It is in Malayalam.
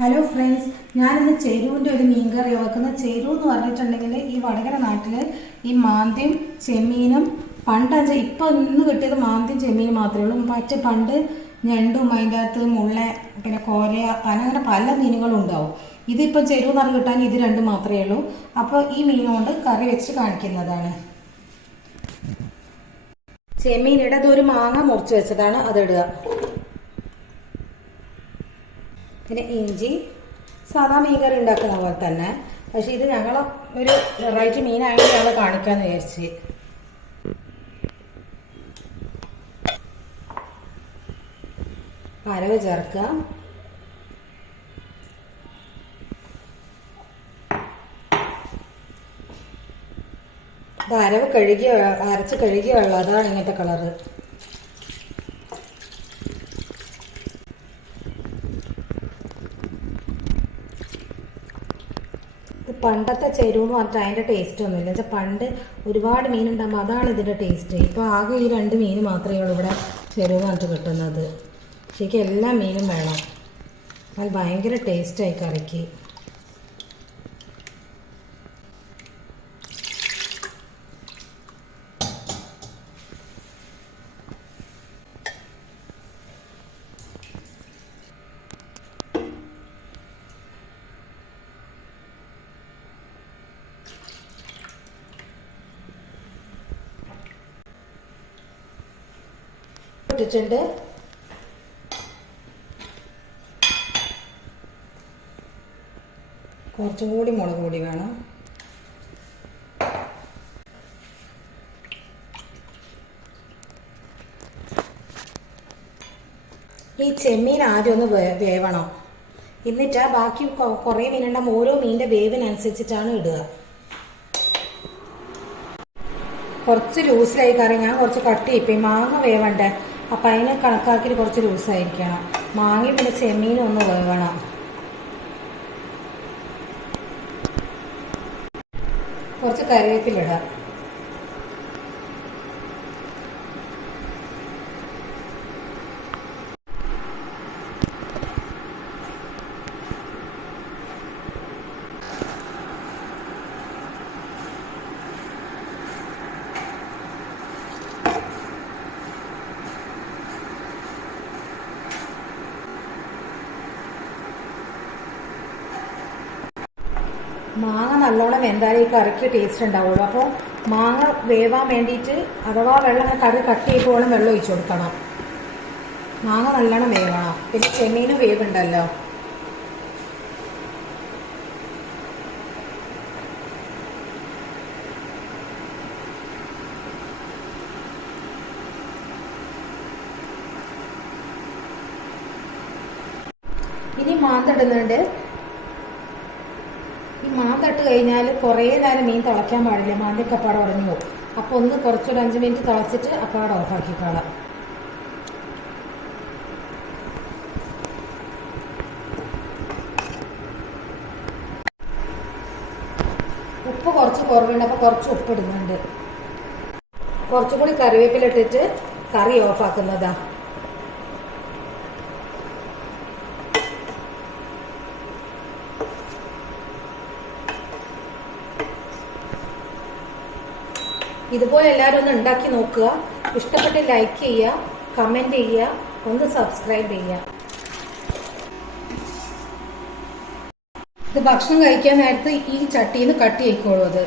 ഹലോ ഫ്രണ്ട്സ് ഞാനിന്ന് ചേരുവിന്റെ ഒരു മീൻകറി വെക്കുന്ന ചേരുവ എന്ന് പറഞ്ഞിട്ടുണ്ടെങ്കിൽ ഈ വടകര നാട്ടിൽ ഈ മാന്തിയും ചെമ്മീനും പണ്ട് ഇപ്പോൾ ഇന്ന് കിട്ടിയത് മാന്തിയും ചെമ്മീനും മാത്രമേ ഉള്ളൂ. മറ്റേ പണ്ട് ഞണ്ടും അതിന്റെ അകത്ത് മുള്ള പിന്നെ കോരയ അങ്ങനെ പല മീനുകളും ഉണ്ടാവും. ഇതിപ്പോൾ ചെരു എന്ന് കിട്ടാൻ ഇത് രണ്ട് മാത്രമേ ഉള്ളൂ. അപ്പോൾ ഈ മീൻ കൊണ്ട് കറി വെച്ച് കാണിക്കുന്നതാണ്. ചെമ്മീൻ ഒരു മാങ്ങ മുറിച്ച് വെച്ചതാണ് അതിടുക. പിന്നെ ഇഞ്ചി സാധാ മീൻ കറി ഉണ്ടാക്കുന്ന പോലെ തന്നെ. പക്ഷെ ഇത് ഞങ്ങൾ ഒരു വെറൈറ്റി മീനായിട്ട് ഞങ്ങൾ കാണിക്കാന്ന് വിചാരിച്ച്. അരവ് ചേർക്കുക ഇത് അരവ് കഴുകിയ അരച്ച് കഴുകിയ വെള്ളം അതാണ് ഇങ്ങനത്തെ കളറ്. പണ്ടത്തെ ചെരുവെന്ന് പറഞ്ഞാൽ അതിന്റെ ടേസ്റ്റ് ഒന്നുമില്ല. വെച്ചാൽ പണ്ട് ഒരുപാട് മീൻ ഉണ്ടാകുമ്പോൾ അതാണ് ഇതിന്റെ ടേസ്റ്റ് ഇപ്പോൾ ആകെ ഈ രണ്ട് മീൻ മാത്രമേ ഉള്ളൂ ഇവിടെ ചേരുവ പറഞ്ഞിട്ട് കിട്ടുന്നത്. ശരിക്കും എല്ലാ മീനും വേണം. അത് ഭയങ്കര ടേസ്റ്റായി കറിക്ക്. ഇട്ടിട്ടുണ്ട് കുറച്ചും കൂടി മുളക് പൊടി വേണം. ഈ ചെമ്മീൻ ആദ്യം ഒന്ന് വേവണം. എന്നിട്ട് ബാക്കി കുറേ മീനുണ്ടാകും ഓരോ മീനിന്റെ വേവിനനുസരിച്ചിട്ടാണ് ഇടുക. കുറച്ച് ലൂസിലായി കറി ഞാൻ കുറച്ച് കട്ട് ചെയ്യും മാങ്ങ വേവണ്ടേ? അപ്പം അതിന് കണക്കാക്കിയിട്ട് കുറച്ച് ലൂസായിരിക്കണം മാങ്ങി പിന്നെ ചെമ്മീനും ഒന്ന് വേവണം. കുറച്ച് കറിവേപ്പിലിടാം മാങ്ങ നല്ലോണം വെന്താലേ ഈ ടേസ്റ്റ് ഉണ്ടാവുള്ളൂ. അപ്പോൾ മാങ്ങ വേവാൻ വേണ്ടിയിട്ട് അഥവാ വെള്ളം കറി കട്ട് ചെയ്യുമ്പോഴും വെള്ളം ഒഴിച്ചു കൊടുക്കണം. മാങ്ങ നല്ലോണം വേവണം. പിന്നെ ചെമ്മീനും വേവുണ്ടല്ലോ. ഇനി മാന്തടുന്നുണ്ട്. മാന്തട്ട് കഴിഞ്ഞാൽ കുറേ നേരം മീൻ തിളയ്ക്കാൻ പാടില്ല. മാന്തിയൊക്കെ അപ്പാടെ ഉടഞ്ഞു പോകും. അപ്പോൾ ഒന്ന് കുറച്ചൊരു അഞ്ച് മിനിറ്റ് തിളച്ചിട്ട് അപ്പാടെ ഓഫാക്കിക്കോളാം ഉപ്പ് കുറച്ച് കുറവുണ്ട്. അപ്പോൾ കുറച്ച് ഉപ്പ് ഇടുന്നുണ്ട് കുറച്ചുകൂടി കറിവേപ്പിലിട്ടിട്ട് കറി ഓഫാക്കുന്നതാ ഇതുപോലെ എല്ലാവരും ഒന്ന് ഉണ്ടാക്കി നോക്കുക. ഇഷ്ടപ്പെട്ട് ലൈക്ക് ചെയ്യുക കമന്റ് ചെയ്യുക ഒന്ന് സബ്സ്ക്രൈബ് ചെയ്യുക. ഇത് ഭക്ഷണം കഴിക്കാൻ നേരത്ത് ഈ ചട്ടിയിൽ നിന്ന് കട്ട് ആയിക്കോളൂ അത്.